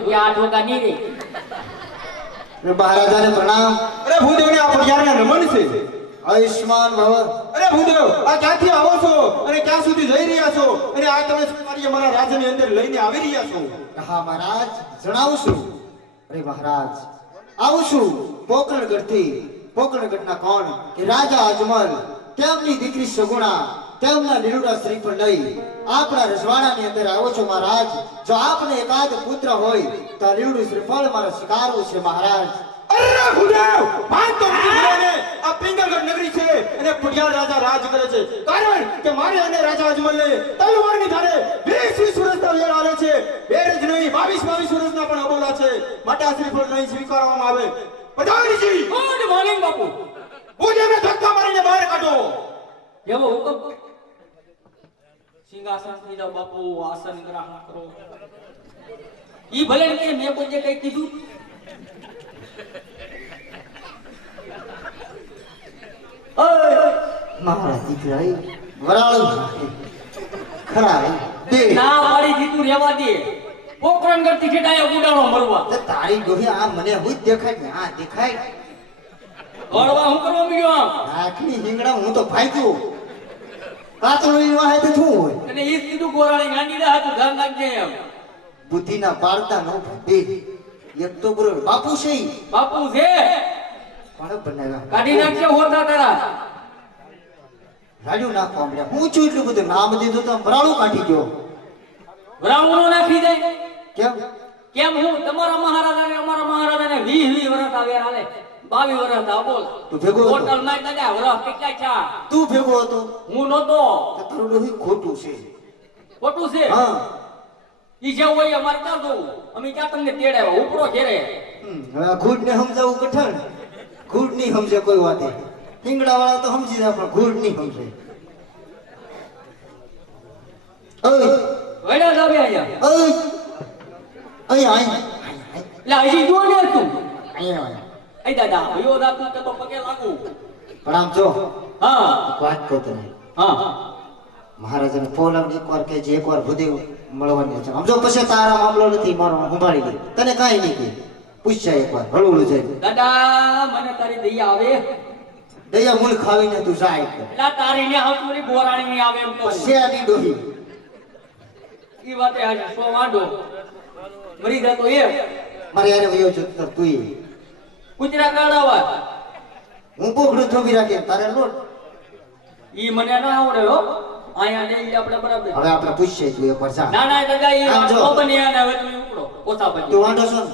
રોજ કે 8 વાગ્યા ની રે મહારાજાને પ્રણામ. અરે ભૂદેવને આ પટિયારના નમન છે. આયુષ્માન ભવ. અરે ભૂદેવ આ ક્યાંથી આવો છો અને ક્યાં સુધી જઈ રહ્યા છો અને આ તમે શું કાર્ય મારા રાજ્યની અંદર લઈને આવી રહ્યા છો? હા મહારાજ, જણાવું છું. અરે મહારાજ, આવું છું પોકરણગઢથી. પોકરણગઢના કોણ કે રાજા અજમલ, તેમની દીકરી સગુણા, તેમના લીલુડા શ્રીફળ લઈ આપણા રજવાડાની અંદર આવ્યો છો મહારાજ. જો આપને એકાદ પુત્ર હોય તો આ લીલુડું શ્રીફળ મારે સ્વીકારવું છે મહારાજ. અરે ભૂદેવ માન તો ભૂદેવને આ પિંગલગઢ નગરી છે અને પટિયાર રાજા રાજ કરે છે. કારણ કે મારે અને રાજા અજમલને તલવારની ધારે 20 વર્ષના વેર આવે છે. વેર જ નહીં 22 વર્ષના પણ અબોલા છે. માટે આ શ્રીફળ નહીં સ્વીકારવામાં આવે. પ્રધાનજી ગુડ મોર્નિંગ બાપુ. ભૂદેવને ધક્કા મારીને બહાર કાઢો. એવો હુકમ. સિંહાસન થઈ જાવ બાપુ, આસન ગ્રહણ કરો. ઈ ભલે ને કે મેં કોઈ જે કઈ કીધું મારા દીકરા વરાળું ખરા દે ના પાડી દીધું રેવા દે. પોકરણગઢ થી ખેડાયો ગુડાણો મરવા. તે તારી ડોહી આ મને હું જ દેખાય ને આ દેખાય ગળવા હું કરવા મળ્યો આમ? આખની હિંગડા હું તો ભાગ્યો કાતરો ઈ વાહે તો શું હોય અને ઈ જ કીધું ગોરાણી ગાંડી દે હાથું ધ્યાન રાખજે એમ. બુદ્ધિના પાડતા નો દે એક તો બરોબર બાપુ છે ઈ. બાપુ છે પણ બનાવ્યા કાઢી નાખશે હોતા તારા. રાડ્યું નાખવા મળ્યા. હું છું એટલું બધું નામ દીધું તો વરાળું કાઢી ગયો. વરામણો નાખી દે. કેમ કેમ હું તમારા મહારાજાને અમારા મહારાજાને 20 વર્ષ આવ્યા હાલે 22 વર્ષ આ બોલ. તું ભેગો હતો? હોટલ માં દાદા વરસ કેટલા થયા? તું ભેગો હતો હું નતો. તો તારું ડોહી ખોટું છે. ખોટું છે? હા ઈ જે હોય અમારે ક્યાં જવું? અમે ક્યાં તમને તેડાવ્યા? ઉપરો ઘેરે. હવે આ ઘૂડ ને સમજાવવું કઠણ. ઘૂડ નહીં સમજે કોઈ વાતે. હિંગડા વાળા તો સમજી જાય પણ ઘૂડ નહીં સમજે. ઓય વડ્યા જ આવ્યા અહીંયા. ઓય અહીંયા એટલે હજી જો ને તું. અહીંયા એ દાદા ભયો દાતું કે તો પગે લાગુ. પણ આમ જો હા વાત કહું તને. હા મહારાજાને ફોલાવને એકવાર કે જે એકવાર ભૂદેવ મળવાની છે. આમ જો પછી તારા મામલો નથી મારો સંભાળી લે. તને કાંઈ નહીં કે પૂછ્યા એકવાર હળવું જાય. દાદા મને તારી દયા આવે. દયા મૂળ ખાવીને તું જાય એટલે તારી ને હાથની ગોરાણી ની આવે એમ તો. શેની ડોહી ઈ વાતે હાજર સો વાંઢો મરી જતો એ મારે યાર વયો જો તું કુતરા કાઢાવા. હું પોખડું થોભી રાખે તારે લોટ. ઈ મને ના આવડે હો. આયા ને ઈ આપણે બરાબર. હવે આપણે પૂછીએ તું એકવાર જા. ના ના દાદા ઈ આમ જો. નો બને અને હવે તમે ઉપડો પોતા પછી. તું વાંઢો છો ને?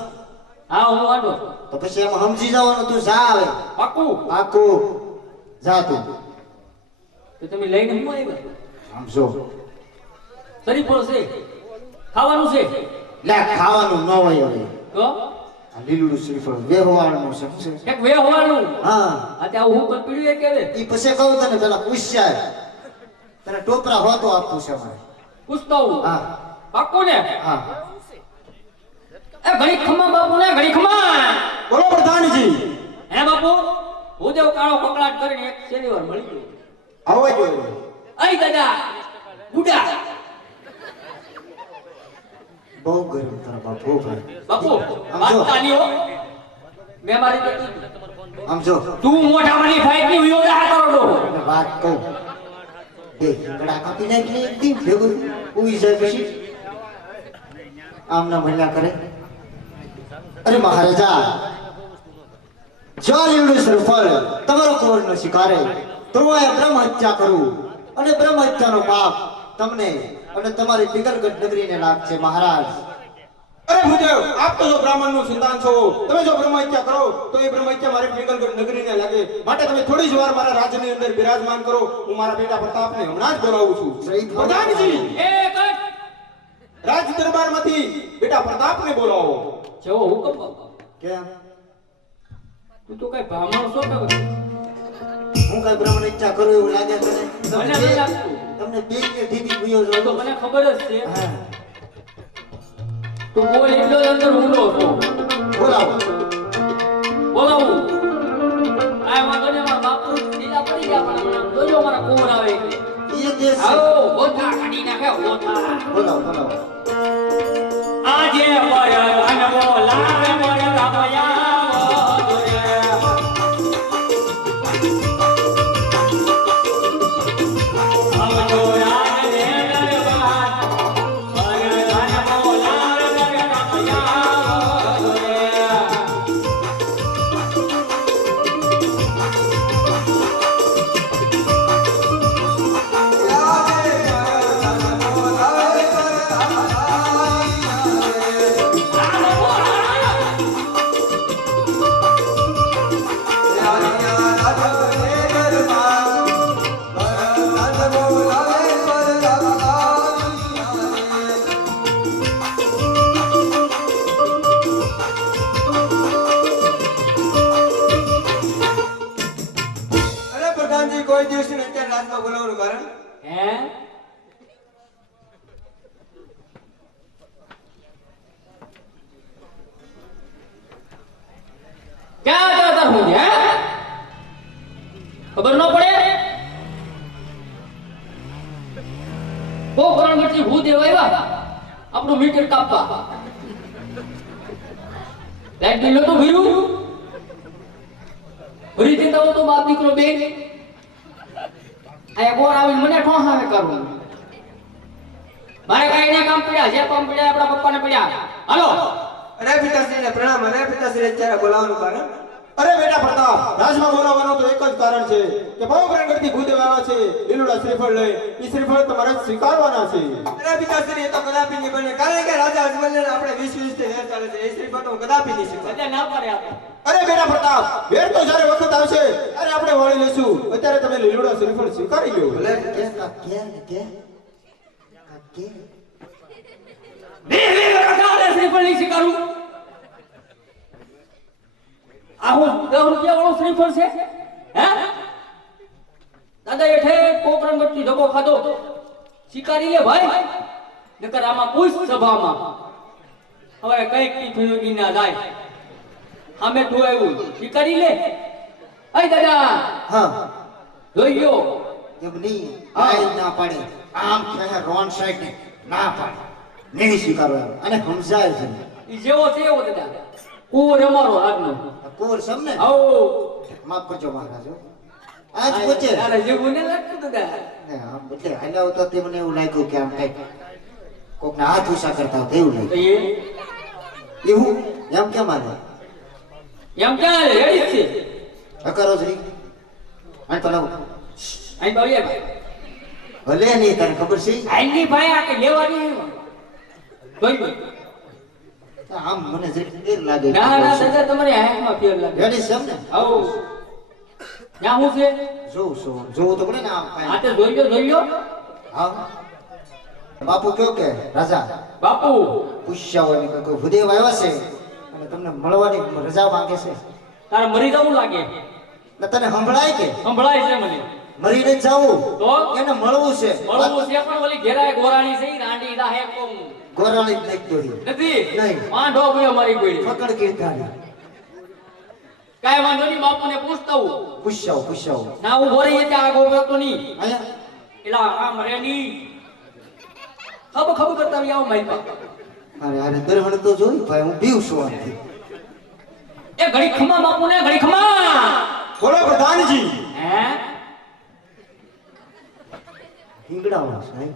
હા હું વાંઢો. તો પછી એમાં સમજી જવાનું તું જા. આવે પાકું. પાકું જા તું. તો તમે લઈને હું આવ્યા? આમ જો શરીફળ છે ખાવાનું છે લે ખાવાનું ન હોય હવે. તો આ લીલુડું શ્રીફળ વેહવાનું છે શું છે? એક વેહવાનું. હા આ ત્યાં હું પર પીડ્યું કે ઈ પછી કહું તને પેલા પૂછ્યા તને ટોપરા હોતો આપવું છે મારે. પૂછતો હું. હા પાકું ને? હા એ ઘડી ખમા બાપુ ને ઘડી ખમા. બોલો પ્રધાનજી. હે બાપુ હું દેવ કાળો કકડાટ કરીને એક શનિવાર મળી ગયો. આવો જોઈએ. આઈ દાદા બુડા બહુ ગરમ તારા બાપ બહુ ગરમ. બાપુ આમ વાત જો. તાલી હો. મેં મારી તો આમ જો તું મોઢા મારી ફાઈટ ની વિયો દા કરો ડો. તને વાત કહું બે ગળા કાપી નાખી એક દી ભેગું ઉઈ જાય પછી આમ ના ભલ્યા કરે. અરે મહારાજા જો લીલુડું શ્રીફળ તમારો કોરનો શિકારે તો હું આ બ્રહ્મ હત્યા કરું અને બ્રહ્મ હત્યાનો પાપ તમને અને તમારી પિંગલગઢ નગરીને લાગશે મહારાજ. અરે ભૂદેવ આપ તો જો બ્રાહ્મણનું સંતાન છો. તમે જો બ્રહ્મહત્યા કરો તો એ બ્રહ્મહત્યા મારી પિંગલગઢ નગરીને લાગે. માટે તમે થોડી જ વાર મારા રાજ્યની અંદર બિરાજમાન કરો. હું મારા બેટા પ્રતાપને હમણાં જ બોલાવું છું. પ્રધાનજી એ કટ રાજ દરબારમાંથી બેટા પ્રતાપને બોલાવો. જેવો હુકમ બાપુ. કેમ તું તો કઈ બ્રાહ્મણ છો કે હું કઈ બ્રહ્મણ ઈચ્છા કરું એવું લાગે તને? મને નથી લાગતું. તમને બે કે ઢીબી ભૂયો જો તો મને ખબર જ છે હા તું બોલ એટલો જ અંદર ઊંડો હતો. બોલાવો. બોલાવું આ વાંધો ને મારા બાપુ ઢીલા પડી ગયા પણ હમણાં જોજો મારા કોર આવે એટલે. એ દેશ છે. આવો ગોથા કાઢી નાખે ગોથા. બોલાવો બોલાવો. આજે વરદાન ક્યાં હતા તાર હું હે ખબર ન પડે પોકરણ વચ્ચે ભૂદેવ આવ્યા આપણું મીટર કાપવા લાઈટ બિલ તો ભર્યું ભરી દેતા તો બાપ દીકરો બે આ કોણ આવીને મને ઠોહાને કરવું મારે કઈ ના કામ પડ્યા જે કામ પડ્યા આપણા પપ્પાને પડ્યા હાલો અરે પિતાશ્રીને પ્રણામ. અરે પિતાશ્રી અત્યારે બોલાવવાનું કારણ? અરે બેટા પ્રતાપ, રાજમાં બોલાવવાનું તો એક જ કારણ છે કે પવનગઢથી ભૂદેવ આવ્યા છે લીલુડા શ્રીફળ લઈ. ઈ શ્રીફળ તમારે સ્વીકારવાના છે. અરે પિતાશ્રી એ તો કદાપી નહીં બને, કારણ કે રાજા અજમલને આપણે 20 થી વેર ચાલે છે. એ શ્રીફળ તો હું કદાપી નહીં સ્વીકારું. એટલે ના પાડે આપણે અરે બેટા પ્રતાપ, વેર તો જ્યારે વખત આવશે ત્યારે આપણે વાળી લેશું. અત્યારે તમે લીલુડા શ્રીફળ સ્વીકારી લો. ભલે કે બે રાજા શ્રીફળ ની સ્વીકારું આ હું 10 રૂપિયા વાળો શ્રીફળ છે હે દાદા એઠે પોકરણ વચ્ચે ધબો ખાધો સ્વીકારી લે ભાઈ નકર આમાં પૂછ સભામાં હવે કઈક ટીફીનો ના જાય અમે તું આવ્યું સ્વીકારી લે અય દાદા હા જોઈ લો એમ નહીં આય ના પાડે આમ કહે રોન સાઈડ ને ના પાડે નહીં સ્વીકારો એમ. અને સમજાય છે ઈ જેવો છે એવો દાદા કુંવર અમારો આજનો કોર સમને આવો માફ કરજો મહારાજ હો. આજ પૂછે તારે જેવું ને લાગતું દાદા ને આમ એટલે હાલ્યા તો તે મને એવું લાગ્યું કે આમ કઈક કોકના હાથ ઊંચા કરતા હોય એવું તો લાગ્યું. એ એવું એમ કેમ આલે એમ ક્યાં રેડી છે અકરો જરી અને તો લાવ અહીં તો એ ભાઈ ભલે નહીં તને ખબર છે આઈની ભાઈ આ કે લેવાની જોઈ જોઈ આમ મને જરી દેર લાગે ના ના દાદા તમારી આંખમાં ફેર લાગે રેડી છે ને આવો ત્યાં હું છે જોવું તો પડે ને આમ આ કાંઈ. તે જોઈ લો હા બાપુ કયો કે રાજા બાપુ પૂછ્યા હોય ને કે કોઈ ભૂદેવ આવ્યા છે અને તમને મળવાની રજા માંગે છે તારે મરી જવું લાગે ને તને સંભળાય કે સંભળાય છે મને મરીને જ જાવું તો એને મળવું છે મળવું છે પણ ઓલી ઘેરાય ગોરાણી છે ઈ રાંડી રાહે કોમ ગોરાણી જ નહીં દોરી નથી નહીં. વાંઢો ગયો મારી કોઈ પકડ કીર્તાની કાઈ વાંધો નહીં બાપુને પૂછતા હું પૂછ્યા ના હું ગોરી ત્યાં આગો ગયો તો નહીં અહીંયા એલા આમ રેડી ખબર કરતા આવી આવો મારી પાસે અરે દરહણ તો જોઈ ભાઈ હું બીવ છું આનથી. એ ઘડી ખમા બાપુને ઘડી ખમા બોલો પ્રધાનજી. હે હિંગડાવાળા સાહેબ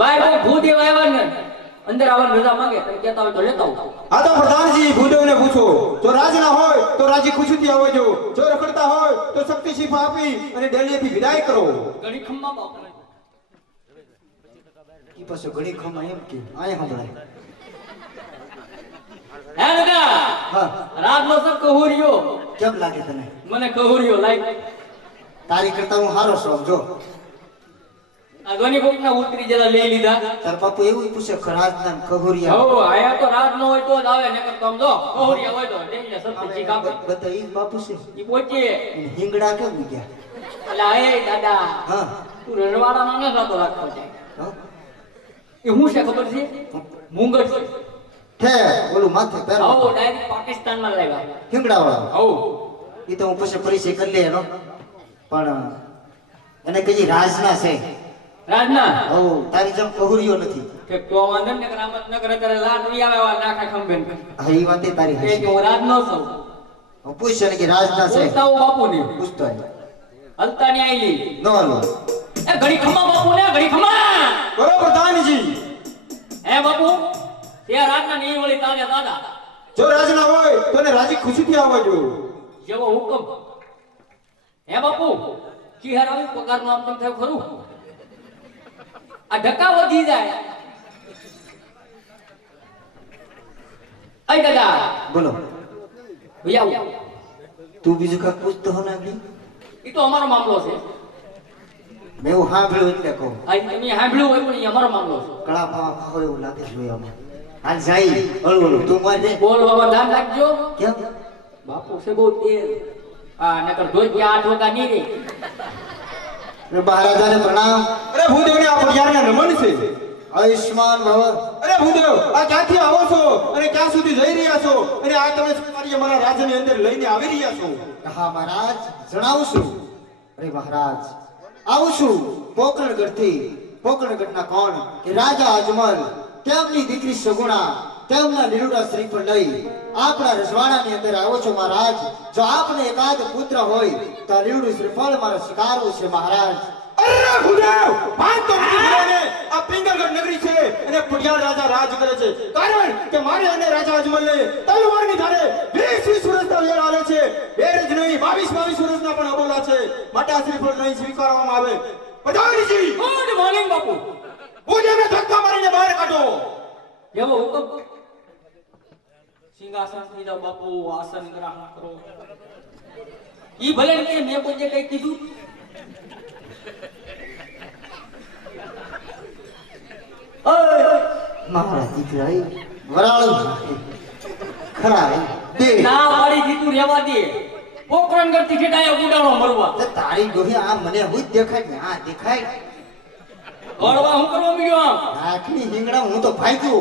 બાય બહુ ભૂદેવ આવ્યા ને અંદર આવવાની રજા માંગે તમે કહેતા હોય તો લેતા આવો આ તો પ્રધાનજી ભૂદેવને પૂછો. જો રાજના હોય તો રાજી ખુશીથી આવજો, જો રખડતા હોય તો શક્તિ શિફા આપી અને ડેલીથી વિદાય કરો. ઘડી ખમા બાપુ ઈ પાછો ઘડી ખમા એમ કે આયા સંભળાય. હે દાદા હા રાતનો સબ કહુરિયો કેમ લાગે તને મને કહુરિયો લાઈક તારી કરતા હું હારો છું આમ જો. આ ધોની કોકના ઉતરી જરા લઈ લીધા તાર બાપુ એવું પૂછે ખરાજના ને કહોરિયા હો આયા તો રાત નો હોય તો જ આવે નકર તો આમ જો કહુરિયા હોય તો ડેલીને સત્ય ચીક આપે બધા ઈ જ બાપુ છે ઈ પહોંચે એને હિંગડા કેમ ગયા એટલે આય દાદા હા તું રણવાડાનો ન થતો રાખતો છે હા? એ હું છે ખબર છે મુંગર છે છે ઓલું માથે પહેરો આવો ડાયરેક્ટ પાકિસ્તાનમાં લાવ્યા હિંગડાવાળા આવો ઈ તો હું પછી પરિચય કરી લે એનો પણ એને કઈ રાજના છે રાજના હો તારી જેમ કહોરિયો નથી કે તો વાંધો ને કરામત ન કરે ત્યારે લાટ વી આવે વા નાખા ખંભેન હા ઈ વાતે તારી એ હશે કે હું રાજ નો છું હું પૂછે ને કે રાજના છે પૂછતા હું બાપુ ને પૂછતો હોય હલતા ની આઈલી નો હાલો એ ઘડી ખમા બાપુ ને ઘડી ખમા બોલો પ્રધાનજી. હે બાપુ તે રાતના ની વળી તાજા દાદા જો રાજના હોય તો એને રાજી ખુશીથી આવજો. જેવો હુકમ હે બાપુ ચિહર આવી પગાર નું આમ તેમ થયું ખરું આ ધક્કા વધી જાય અય દાદા બોલો ભૈયા તું બીજું કાંઈ પૂછતો હો ને આગળ ઈ તો અમારો મામલો છે મેં એવું સાંભળ્યું એટલે કહું આ તમે સાંભળ્યું હોય પણ ઈ અમારો મામલો છે કળા પાવા ખાવ એવું લાગે છે આમાં હાલ જાય હળવું તું માર દે બોલવામાં ધ્યાન રાખજો કેમ બાપુ છે બહુ તેજ આ નકર ધોઈ ગયા 8 વાગ્યા નહીં રે મહારાજાને પ્રણામ અરે ભૂદેવને આ પટિયારના નમન છે. આયુષ્માન ભવ. અરે ભૂદેવ આ ક્યાંથી આવો છો અને ક્યાં સુધી જઈ રહ્યા છો અને આ તમે શું કાર્ય મારા રાજની અંદર લઈને આવી રહ્યા છો? હા મહારાજ, જણાવું છું. અરે મહારાજ, આવું છું પોકરણગઢથી. પોકરણગઢના કોણ કે રાજા અજમલ, તેમની દીકરી સગુણા, તેમના લીલુડા શ્રીફળ લઈ આપણા રજવાડાની અંદર આવ્યો છો મહારાજ. જો આપને એકાદ પુત્ર હોય તો આ લીલુડું શ્રીફળ મારે સ્વીકારવું છે મહારાજ. અરે ભૂદેવ પાંચ તો મને આ પિંગલગઢ નગરી છે અને પુડિયાર રાજા રાજ કરે છે. કારણ કે મારે અને રાજા અજમલને તલવારની ધારે 20 વર્ષના વેર આલે છે. વેર જ નહીં 22 વર્ષના પણ અબોલા છે. માટે આ શ્રીફળ નહીં સ્વીકારવામાં આવે. પ્રધાનજી ગુડ મોર્નિંગ બાપુ. ભૂદેવને ધક્કા મારીને બહાર કાઢો. જેવો હુકમ. સિંહાસન થઈ જાઓ બાપુ, આસન ગ્રહણ કરો. ઈ ભલે ને કે મેં કોઈ જે કઈ કીધું. મારા દીકરા વરાળું ખરા દે ના પાડી દીધું રેવા દે. પોકરણગઢ થી ખેડાયો ગુડાણો મરવા. તે તારી ડોહી આ મને હું જ દેખાય ને આ દેખાય ગળવા હું કરવા મળ્યો આમ? આખરી હિંગડા હું તો ભાગ્યો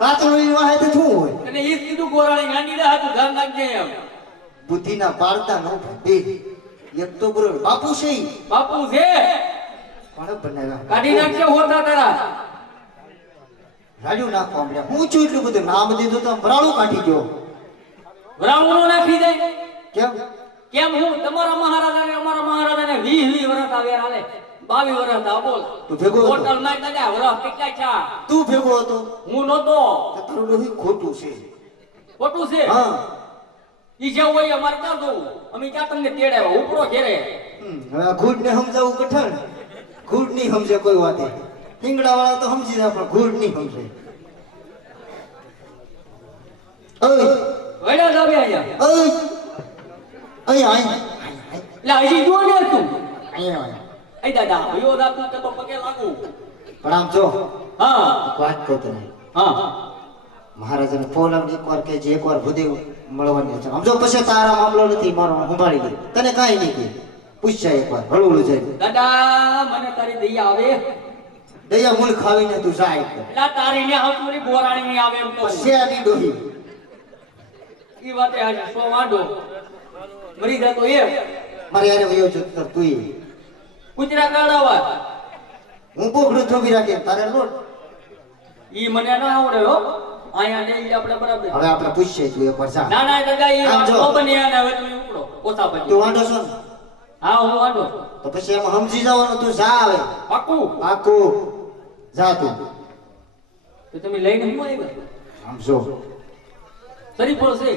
કાતરો ઈ વાહે તો શું હોય અને ઈ જ કીધું ગોરાણી ગાંડી દે હાથું ધ્યાન રાખજે એમ. બુદ્ધિના પાડતા નો દે એક તો બરોબર બાપુ છે ઈ. બાપુ છે પણ બનાવ્યા કાઢી નાખશે હોતા તારા. રાડ્યું નાખવા મળ્યા. હું છું એટલું બધું નામ દીધું તો વરાળું કાઢી ગયો. વરામણું નાખી દે. કેમ કેમ હું તમારા મહારાજાને અમારા મહારાજાને 20 વર્ષ આવ્યા હાલે 22 વર્ષ આ બોલ. તું ભેગો હતો? હોટલ માં દાદા વરસ કેટલા છે? તું ભેગો હતો હું નતો. તો તારું ડોહી ખોટું છે. ખોટું છે. હા ઈ જે હોય અમારે ક્યાં જવું? અમે ક્યાં તમને તેડાવ્યા? ઉપડો ઘેરે. હવે આ ઘૂડ ને સમજાવવું કઠણ. ઘૂડ નહીં સમજે કોઈ વાતે. હિંગડા વાળા તો સમજી જાય પણ ઘૂડ નહીં સમજે. ઓય વડ્યા જ આવ્યા અહીંયા. ઓય અહીંયા એટલે હજી જો ને તું. અહીંયા એ દાદા ભયો દાતું કે તો પગે લાગુ. પણ આમ જો હા વાત કહું તને. હા મહારાજાને ફોલાવને એકવાર કે જે એકવાર ભૂદેવ મળવાની છે. આમ જો પછી તારા મામલો નથી મારો સંભાળી લે. તને કાંઈ નહીં કે પૂછ્યા એકવાર હળવું જાય. દાદા મને તારી દયા આવે. દયા મૂળ ખાવીને તું જાય. એટલે તારી ને હસુરી ગોરાણી ની આવે એમ તો. શેની ડોહી ઈ વાતે હાજર સો વાંઢો મરી જતો એ મારે યાર વયો જો તું કુતરા કાઢાવા. હું પોખડું થોભી રાખે તારે લોટ. ઈ મને ના આવડે હો. આયા ને ઈ આપણે બરાબર. હવે આપણે પૂછીએ તું એકવાર જા. ના ના દાદા ઈ આમ જો. વાત બને અને હવે તમે ઉપડો ઓછા તું પછી. વાંઢો છો ને? હા હું વાંઢો. તો પછી એમાં સમજી જવાનું તું જા. આવે પાકું. આખું જા તું. તો તમે લઈને હું આવ્યા? આમ જો શરીફળ છે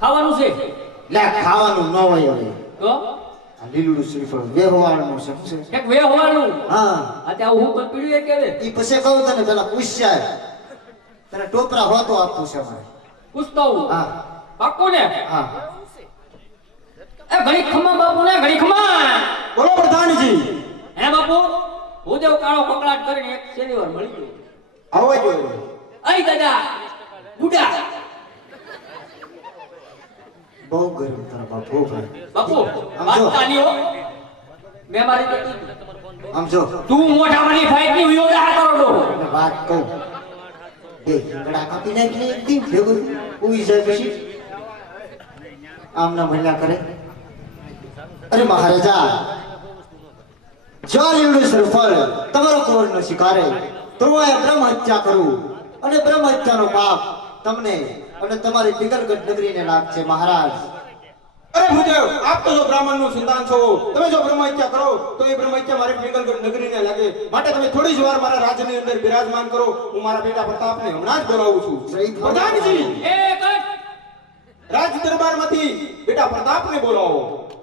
ખાવાનું છે લે ખાવાનું ન હોય હવે. તો આ લીલુડું શ્રીફળ વેહવાનું છે શું છે? એક વેહવાનું. હા આ ત્યાં હું પર પીડ્યું કે ઈ પછી કહું તને પેલા પૂછ્યા તને ટોપરા હોતો આપતું છે મારે. પૂછતો હું. હા પાકું ને? હા એ ઘડી ખમા બાપુ ને ઘડી ખમા. બોલો પ્રધાનજી. હે બાપુ હું દેવ કાળો કકડાટ કરીને એક શનિવાર મળી ગયો. આવો જો. આઈ દાદા બુડા બહુ ગરમ તારા બાપ બહુ ગરમ. બાપુ આમ વાત જો. ચાલી હો. મેં મારી તો આમ જો તું મોઢા વાળી ફાઈટ ની વિયો દા કરો ડો. તને વાત કહું બે ગળા કાપી નાખીને એકદમ ભેગું ઉઈ જાય પછી આમ ના ભલ્યા કરે. અરે મહારાજા જો લીલુડું શ્રીફળ તમારો કોરનો શિકારે તો હું આ બ્રહ્મ હત્યા કરું અને બ્રહ્મ હત્યાનો પાપ તમને અને તમારી પિંગલગઢ નગરીને લાગશે મહારાજ. અરે ભૂદેવ આપ તો જો બ્રાહ્મણનું સંતાન છો. તમે જો બ્રહ્મહત્યા કરો તો એ બ્રહ્મહત્યા મારી પિંગલગઢ નગરીને લાગે. માટે તમે થોડી જ વાર મારા રાજ્યની અંદર બિરાજમાન કરો. હું મારા બેટા પ્રતાપને હમણાં જ બોલાવું છું. પ્રધાનજી એ કટ રાજ દરબારમાંથી બેટા પ્રતાપને બોલાવો.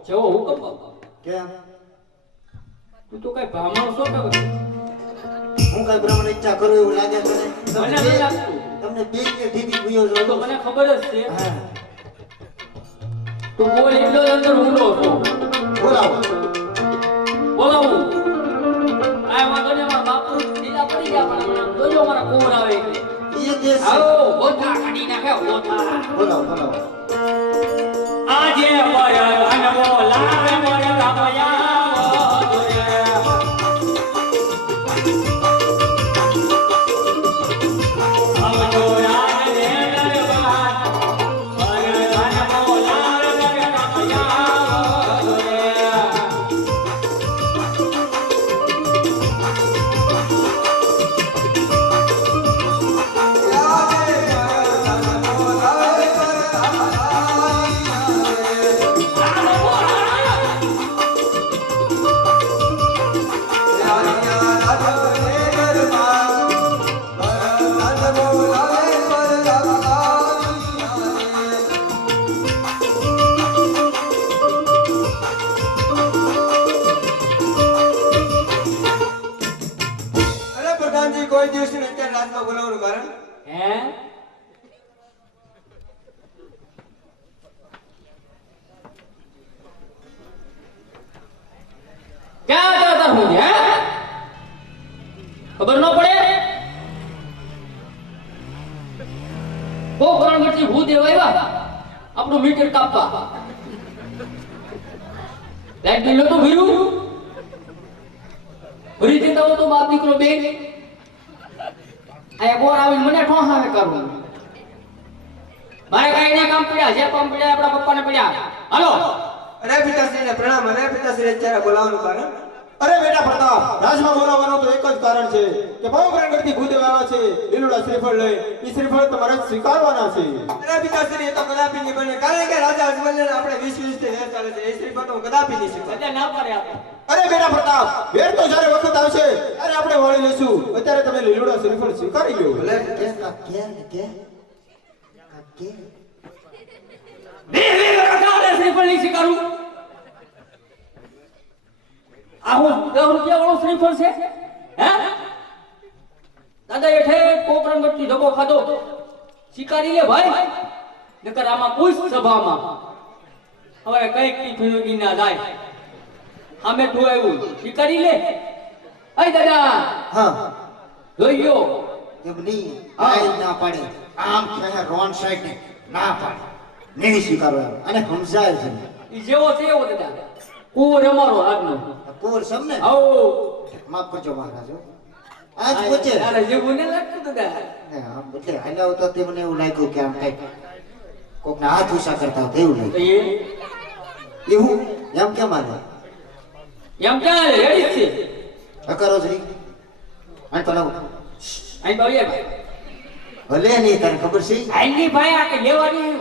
જેવો હુકમ બાપુ. કેમ તું તો કઈ બ્રાહ્મણ છો કે હું કઈ બ્રહ્મણ ઈચ્છા કરું એવું લાગે તને? મને નથી લાગતું. તમને બે કે ઢીબી ભૂયો તો જો. મને ખબર જ છે હા તું બોલ એટલો જ અંદર ઊંડો હતો. બોલાવો. બોલાવું આ વાંધો ને મારા બાપુ ઢીલા પડી ગયા પણ હમણાં જોજો મારા કોર આવે એટલે. એ દેશ છે. આવો ગોથા કાઢી નાખે ગોથા. બોલાવો બોલાવો. આજે વરદાન બોલાવે મોર રામયા દેવસિંહ અત્યારે રાજમાં બોલાવવાનું કારણ હે ક્યાં હતા તાર હું હે ખબર ન પડે પોકરણ વચ્ચે ભૂત આવ્યા આપણું મીટર કાપવા લાઈટ બિલ તો ભર્યું ભરી દેતા હો તો બાપ દીકરો બે આ બોર આવીને મને ઠોહામે કરવું મારે કઈ ના કામ પડ્યા જે કામ પડ્યા આપણા પપ્પાને પડ્યા હાલો અરે પિતાશ્રીને પ્રણામ અરે પિતાશ્રી અત્યારે બોલાવવાનું કારણ અરે બેટા પ્રતાપ રાજમાં બોલાવવાનું તો એક જ કારણ છે કે પવન કરતી ભૂદેવ આવ્યા છે લીલુડા શ્રીફળ લઈ એ શ્રીફળ તમારે સ્વીકારવાના છે અરે પિતાશ્રી એ તો કદાપી નહીં બને કારણ કે રાજા અજમલને આપણે 20 થી વેર ચાલે છે એ શ્રીફળ તો કદાપી નહીં સ્વીકાર એટલે ના પાડે આપણે અરે બેટા પ્રતાપ વેર તો જ્યારે વખત આવશે ત્યારે આપણે વાળી લેશું અત્યારે તમે લીલુડા શ્રીફળ સ્વીકારી લો ભલે કે બે રાજા શ્રીફળ નહીં સ્વીકારું આ હું 10 રૂપિયા વાળો શ્રીફળ છે હે દાદા એઠે કોકરણ વચ્ચે ડબ્બો ખાધો સ્વીકારી લે ભાઈ નકર આમાં કોઈ સભામાં હવે કઈક ટિફિન ના જાય અમે તો આવ્યું સ્વીકારી લે અય દાદા હા જોઈ લો એમની આઈ ના પાડે આમ કહે રોન સાઈડ ને ના પાડે નહીં સ્વીકારો એમ. અને સમજાય છે ઈ જેવો છે એવો દાદા કુંવર અમારો આજનો કોર સમને આવો માફ કરજો મહારાજ હો. આજ પૂછે તારે જેવું ને લાગતું દાદા ને આમ એટલે હાલ્યા તો તે મને એવું લાગ્યું કે આમ કઈક કોકના હાથ ઊંચા કરતા હોય એવું તો લાગ્યું એ એવું એમ કેમ માને એમ ક્યાં રેડી છે અકરો જરી અને તો લાવ અહીં તો એ ભાઈ ભલે નહીં તને ખબર છે આઈની ભાઈ આ કે લેવાની હે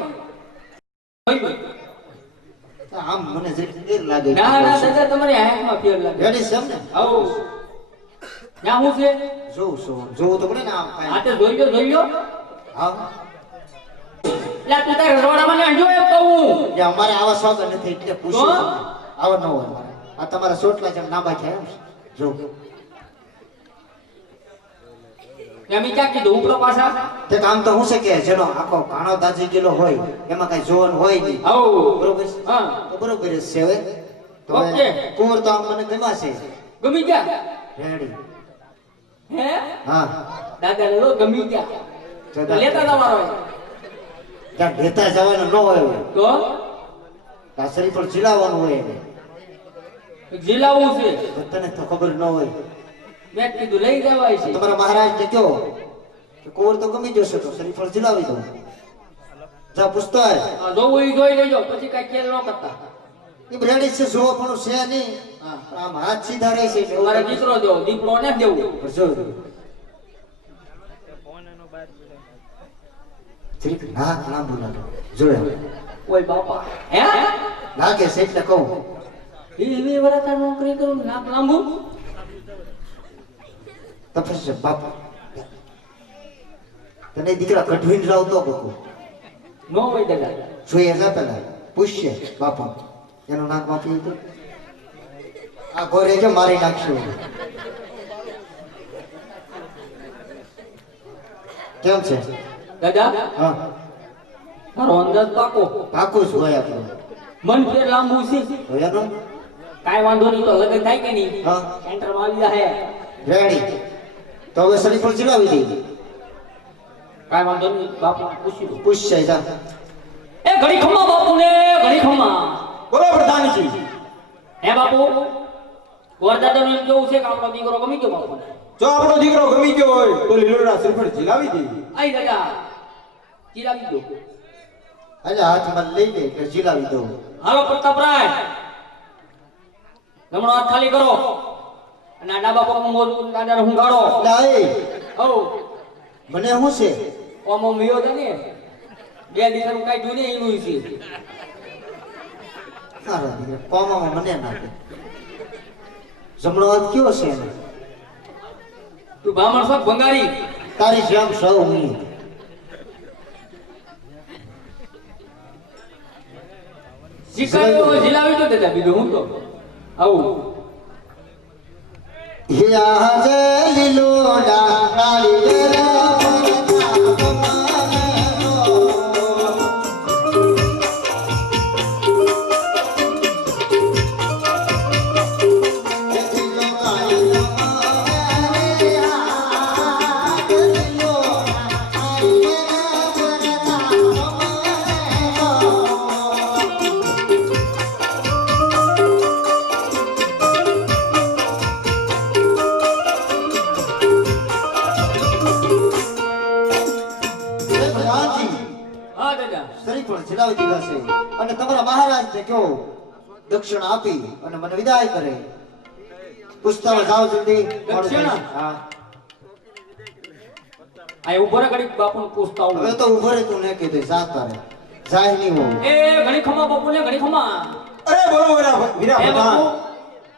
ભાઈ ભાઈ આમ મને જરી દેર લાગે ના ના દાદા તમારી આંખમાં ફેર લાગે રેડી છે એમને આવો ના હું છે જોવું તો પડે ને આમ આ કાંઈ. તે જોઈયો હા લા તું તારે રોડામાં ને જો એમ કહું કે અમારે આવા સ્વાગત નથી એટલે પૂછ્યું તો? તમને. આવા ન હોય મારે આ તમારા સોટલા જેમ ના બાખ્યા એમ જો એમ ક્યાં કીધું ઉપરો પાછા તે કામ તો હું છે કે જેનો આખો ઘાણો દાજી ગયેલો હોય એમાં કઈ જોવાનું હોય નહીં આવો બરોબર છે? હા તો બરોબર જ છે હવે તો હવે ઓકે. કુંવર તો આમ મને ગમ્યા છે ગમી ગયા રેડી હે હા દાદા લો ગમી ગયા તો તો લેતા જવાનો ત્યાં ભેતા જવાનું ન હોય હવે. તો કાસરી પર ચીલાવવાનું હોય એને. જીલાવું છે તો તને તો ખબર ન હોય મેં કીધું લઈ જવાય છે તમારા મહારાજ ને કહો કે કુંવર તો ગમી જશે તો શ્રીફળ ચીલાવી દો જા પૂછતો હોય હા, જોવું ઈ જોઈ લેજો પછી કઈ ખેલ ન કરતા એ બ્રેડી છે જોવો પણ છે નહીં હા. પણ આમ હાથ સીધા રહે છે એટલે મારે દીકરો દેવો દીકરો ને દેવું પણ જો જરીક નાક લાંબુ લાગે જોડે ઓય બાપા હે લાગે છે એટલે કહું એવી વરતા નોકરી કરું નાક લાંબુ તો પછી બાપ તને દીકરા કઢવીને લાવતો બકો નો હોય દાદા જોઈએ ના પેલા પૂછશે બાપા એનું નાક માપી હતું આ ગોરે કે મારી નાખશું કેમ છે દાદા હા મારો અંદાજ પાકો પાકું જ હોય આપણું મન ફેર લાંબુ છે તો એનું કાઈ વાંધો નહીં તો લગન થાય કે નહીં હા સેન્ટર માં આવી જાય રેડી તો હવે શ્રીફળ ચીલાવી દઈ કાઈ વાંધો નહીં બાપુ પૂછી લો પૂછશે જા એ ઘડી ખમા બાપુ ને ઘડી ખમા બોલો પ્રધાનજી હે બાપુ ગોરદાદા નું એમ કેવું છે કે આપણો દીકરો ગમી ગયો બાપુ જો આપણો દીકરો ગમી ગયો હોય તો લીલોડા શ્રીફળ ઝીલાવી દે આઈ દાદા ચીરાવી દો અરે હાથમાં લઈ લે કે ચીલાવી દઉં હાલો પ્રતાપરાય જમણો હાથ ખાલી કરો અને આ ડાબા પગ મોજ દાદા હું ગાળો લાય ઓ મને શું છે ઓમો મિયો છે ને બે દીકરું કાઈ જોઈને એનું છે સારા દીકરા કોમામાં મને નાખે જમણો હાથ કયો છે એને? તું બ્રાહ્મણ છો ભંગારી તારી જેમ સૌ હું શિકારીઓ ઝીલાવી દો દાદા બીજું હું તો આવું હે આજે લીલોડા નાળિયેર હા દાદા શ્રીફળ ચડાવી દીધા છે અને તમારા મહારાજને કહો દક્ષિણ આપી અને મને વિદાય કરે. પૂછતા જાઓ જલ્દી. દક્ષિણા? હા આ ઉભો રે ઘડીક બાપુને પૂછતા આવું. હવે તો ઉભો રે તું ને કીધું જાતા રે જાય નહીં હોવું. એ ઘણી ખમા બાપુને ઘણી ખમા. અરે બોલો વીરા વીરા એ પ્રધાન. બાપુ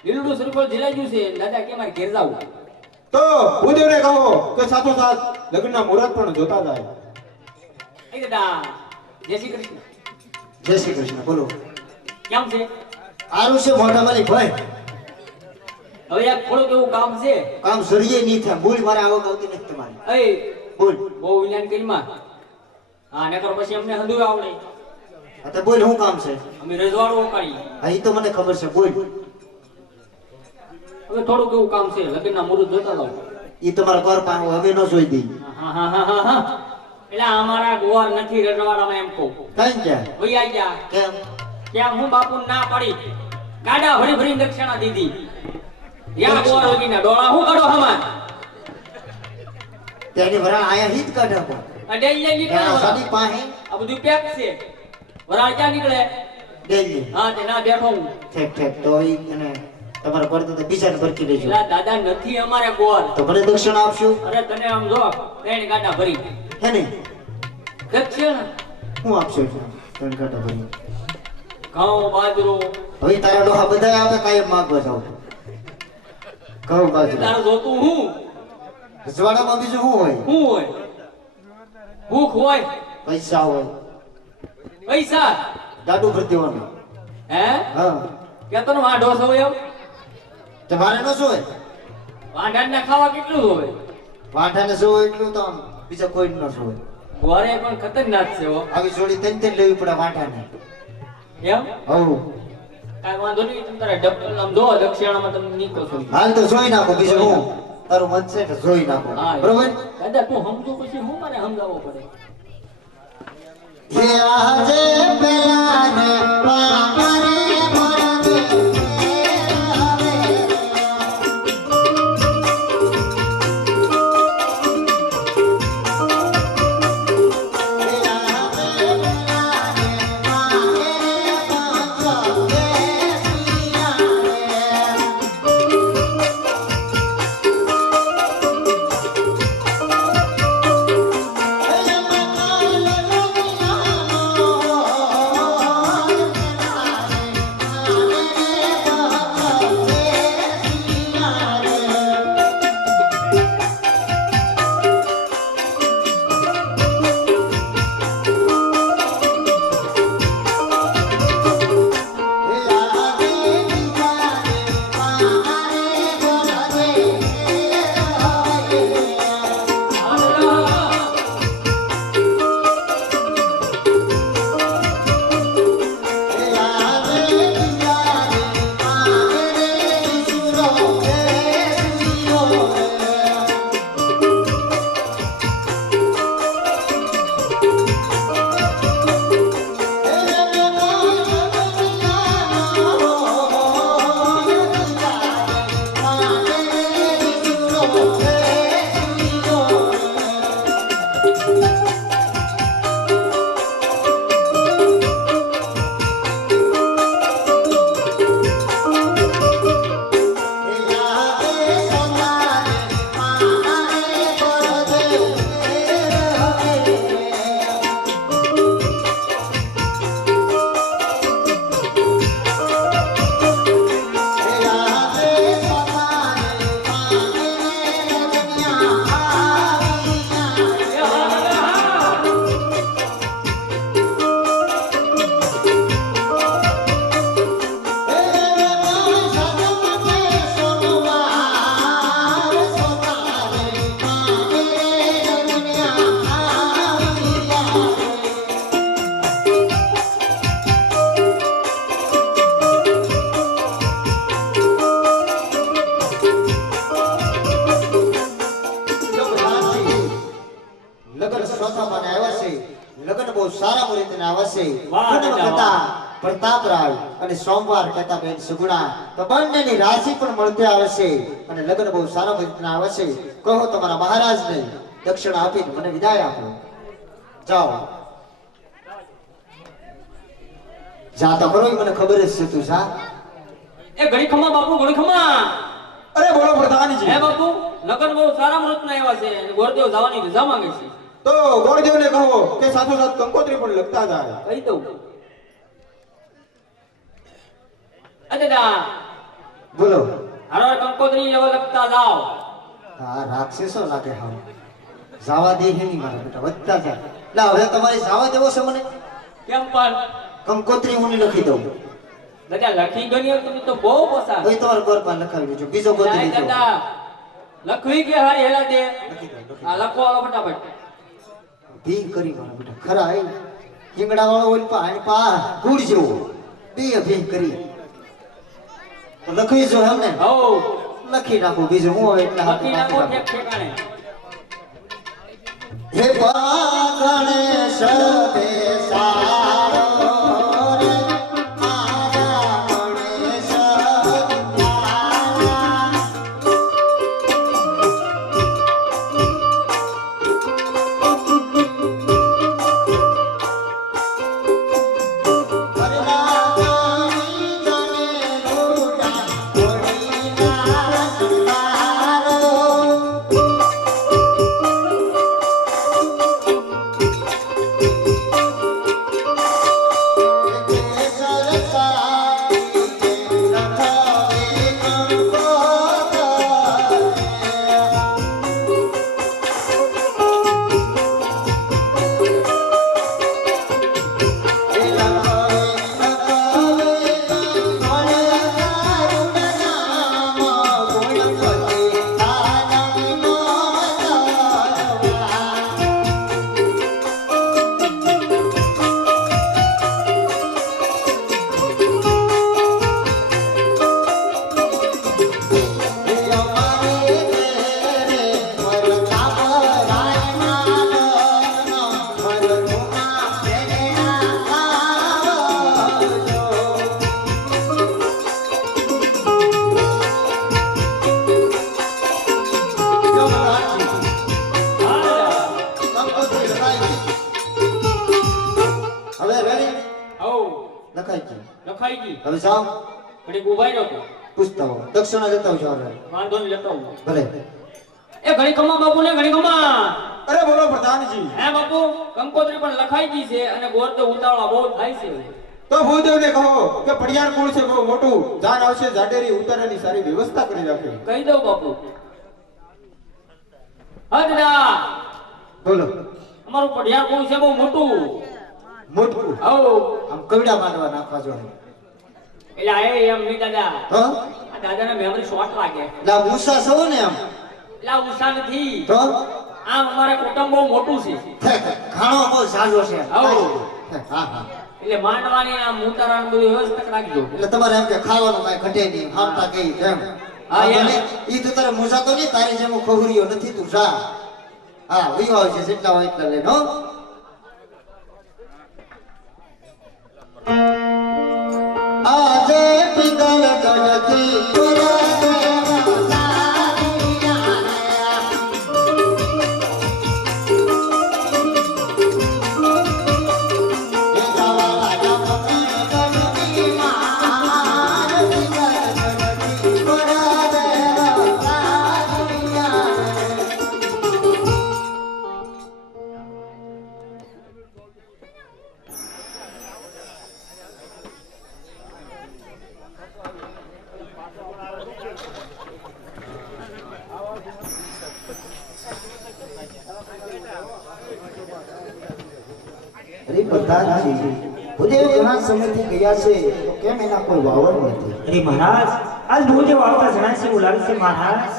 લીલુડું શ્રીફળ જલાઈ ગયું છે દાદા કે મારે ઘેર જાવું. તો ભૂદેવને કહો કે સાથોસાથ લગ્નના મુહૂર્ત પણ જોતા જાય. એ દાદા જય શ્રી કૃષ્ણ. જય શ્રી કૃષ્ણ. બોલો. કેમ છે? આરું છે મોટા માલિક ભાઈ. હવે એક થોડુંક એવું કામ છે. કામ સરીએ નહીં થાય. ભૂલ મારે આવક આવતી નથી તમારી. એ બોલ. બહુ વિજ્ઞાન કરીમાં હા નકર પછી અમને હંધુ આવડે. હા તો બોલ શું કામ છે? અમે રજવાડું કરી. હા ઈ તો મને ખબર છે. બોલ. હવે થોડુંક એવું કામ છે લગ્નના મુહૂર્ત જોતા જાવ. ઈ તમારા ઘર પાસે હવે ન જોઈ દઈ. હા હા હા હા હા એટલે અમારા ગોર નથી રજવાડામાં એમ કહું. કઈ ગયા? ભાઈ આઈ ગયા કેમ? ત્યાં હું બાપુ ના પડી ગાડા ભરી ભરી દક્ષિણા દીધી. યા ગોર હોગીના ડોળા હું કાઢો હમાન તેની વરાળ આયા હિત કાઢે પણ. ડેલી નીકળે ત્યાં વરાળ. સાડી પાસે આ બધું પેક છે વરાળ ક્યાં નીકળે? ડેલી. હા તે ના બેઠો હું. ઠેક ઠેક તો ઈ અને તમારે પડતું તો બીજાને ભરકી દેજો. એલા દાદા નથી અમારે ગોર. તો મને દક્ષિણ આપશું અરે તને આમ જો ત્રણ ગાડા ભરી હે ને? દક્ષિણ હું આપશો ત્રણ કાંટા ભરી. ઘઉં બાજરો હવે તારા ડોહા બધા આપે કાયમ માંગવા જાવ. ઘઉં બાજરા તારું જોતું હું રજવાડામાં બીજું શું હોય? હું હોય ભૂખ હોય પૈસા હોય. પૈસા ગાડું ભરી દેવાનું. હે હા કે તને વાંઢો છો એમ તો મારે ન જોવે. વાંઢાને ખાવા કેટલું હોય વાંઢાને જોવે એટલું તો આમ બીજા કોઈ ન જોવે. ઘરે પણ ખતરનાક છે હો આવી જોડી ત્રણ લેવી પડે વાંઢાને. એમ હવ કાંઈ વાંધો નહીં તમે તારા ડબલ આમ જો દક્ષિણામાં તમે નીકળો છો હાલ તો જોઈ નાખો બીજું હું. તારું મન છે કે જોઈ નાખો. હા બરોબર. દાદા તું સમજો પછી હું મારે સમજાવવો પડે હે આજે પેલાને પામરે મોરને આવે. હે આજે પેલાને પામરે પાંચો બેસીના રે. લગ્ન સ્વતઃ મને આવ્યા છે. લગ્ન બહુ સારા મુહૂર્તને આવ્યા છે. વાહ, પૂનમ દાદા, કહેતા પ્રતાપરાય અને સોમવાર કહેતા બેન સુગુણા. તો બંનેની રાશિ પણ મળતી આવે છે અને લગ્ન બહુ સારા મુહૂર્તને આવે છે. કહો તમારા મહારાજને દક્ષિણ આપીને મને વિદાય આપો. જાઓ. જા તો ખરો, મને ખબર જ છે. તું જા. એ ઘડી ખમા બાપુ, ઘડી ખમા. અરે બોલો પ્રધાનજી. હે બાપુ, લગન બહુ સારા મુહૂર્તના આવ્યા છે અને ગોરદેવ જવાની રજા માંગે છે. તો ગોરદેવને કહો કે સાથોસાથ કંકોત્રી પણ લખતા જાય. કહી દઉં. દાદા, બોલો. હારો કંકોત્રી એવા લખતા જાઓ. હા, રાક્ષસો લાગે. હા, જાવા દે હે નહીં મારા બેટા, વધતા જાય. લા, હવે તમારી જાવા દેવો છે મને? કેમ પણ કંકોત્રી હું નહીં લખી દઉં. દાદા લખી ગણી હોય તમે તો બહુ પસાર. ભાઈ તમારા ઘર પર લખાવી દેજો. બીજો ગોતી જાય દેજો. દાદા, લખવી કે હારી હેલા દે. લખી દો, લખી આ લખો આલો ફટાફટ. દો. ભી કરી મારા બેટા. ખરા એ હિંગડા વાળો ઓલ પા આની પા ગુડ જેવો બે ભી કરી. તો લખી જો એમને. હો, લખી નાખો. બીજું હું હવે એટલા હાથ લખી નાખો ઠેક ઠેકાણે. હે ગણેશ બે સારો રે આરા ગણેશ લખાઈ ગયું. લખાઈ ગઈ. હવે જાઓ. ઘડીક ઉભાઈ રહો તો. પૂછતા હો. દક્ષિણા લેતા આવજો હવે. વાંધો નહીં, લેતો આવું. ભલે. એ ઘડી ખમા બાપુ ને ઘડી ખમા. અરે બોલો પ્રધાનજી. હે બાપુ, કંકોત્રી પણ લખાઈ ગઈ છે અને ગોરદેવ ઉતાવળા બહુ થાય છે. તો ભૂદેવને કહો કે પડિયાર કુળ છે બહુ મોટું, જાન આવશે જાડેરી ઉતારવાની સારી વ્યવસ્થા કરી રાખે. કહી દઉં બાપુ. હા દાદા, બોલો. અમારું પઢિયાર કોણ છે બહુ મોટું. મોટું હઉ. આમ કવડા માંડવા નાખવા જો. એટલે આ એમ નહીં દાદા, તો આ દાદાને મેમરી શોર્ટ લાગે. લા મૂસા છો ને આમ. એટલે આ ઉષા નથી. તો આમ અમારે કુટુંબ બહુ મોટું છે. ખાણો બહુ સાજો છે. હઉ. હા હા. એટલે માંડવાની આમ ઉતારવાની બધી વ્યવસ્થા રાખજો. એટલે તમારે એમ કે ખાવાનું કાંઈ ઘટે નહીં, હામતા કઈ એમ. હા, એમ. ઈ તો તારે મૂસા તો નહીં, તારી જેમ ખોહરીઓ નથી તું જા. હા, વિયો આવશે જેટલા હોય એટલા લઈને હો. આજે પિંગલ ગણતી અરે પ્રધાનજી, ભૂદેવ ઘણા સમયથી ગયા છે તો કેમ એના કોઈ વાવર નથી? અરે મહારાજ, આજ ભૂદેવ આવતા જણાય છે એવું લાગે છે મહારાજ.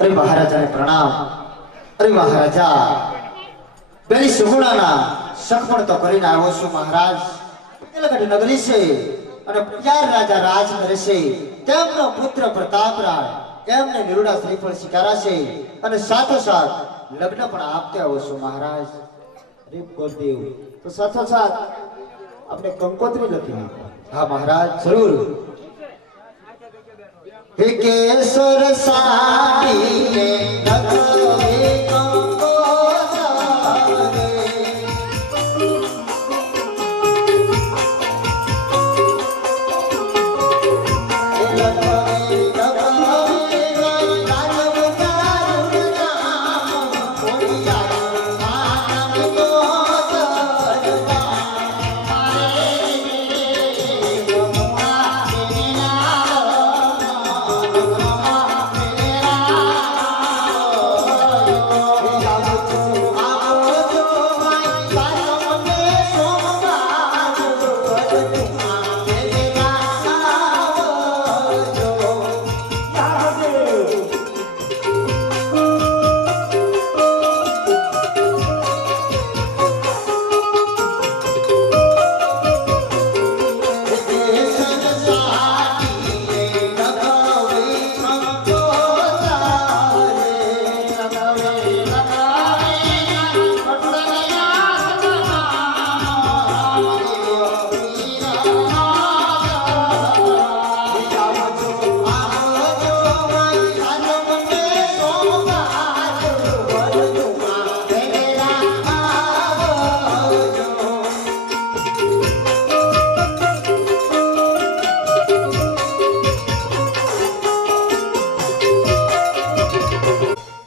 અરે મહારાજાને પ્રણામ. અરે મહારાજા, પેલી સુગુણાના સખપણ તો કરીને આવ્યો છું મહારાજ. પેલગઢ નગરી છે અને પ્યાર રાજા રાજ કરે છે. તેમનો પુત્ર પ્રતાપરાય એમને નિરુડા શ્રીફળ સ્વીકારાશે અને સાથોસાથ લગ્ન પણ આપતે આવો છો મહારાજ. અરે ગુરુદેવ, તો સાથોસાથ આપણે કંકોત્રી લખી નાખો. હા મહારાજ જરૂર. હે કેસર સાડીને નગરે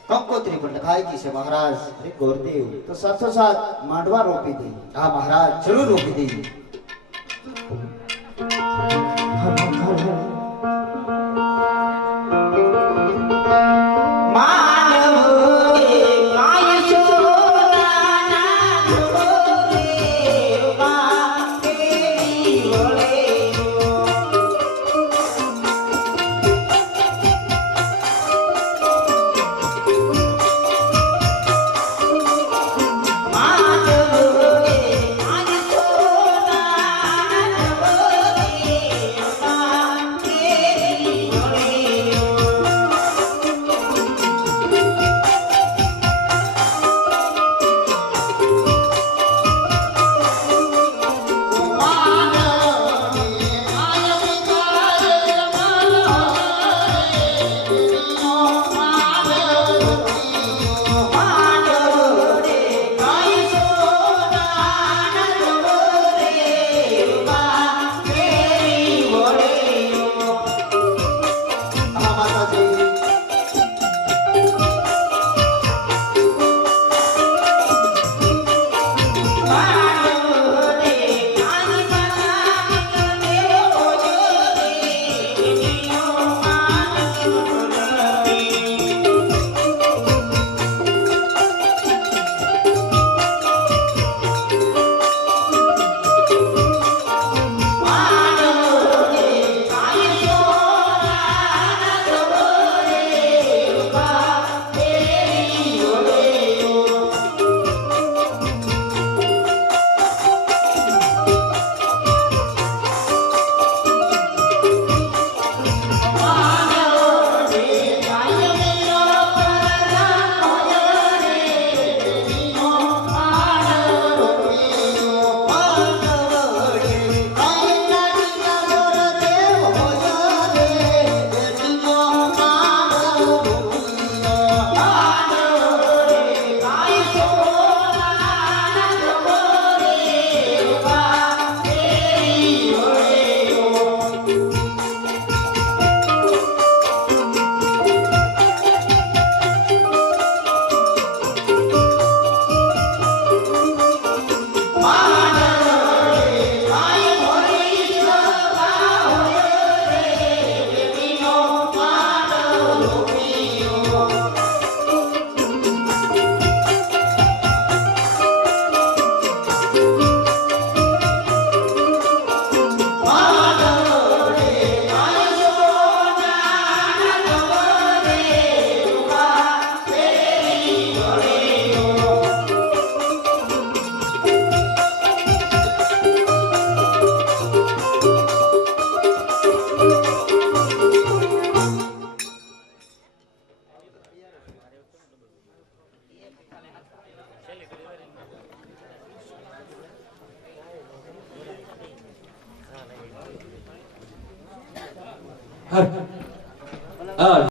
કંકોત્રી પણ લખાઈ ગઈ છે મહારાજ. અરે ગુરુદેવ, તો સાથોસાથ માંડવા રોપી દઈએ. હા મહારાજ જરૂર રોકી દઈએ. Thank you. હા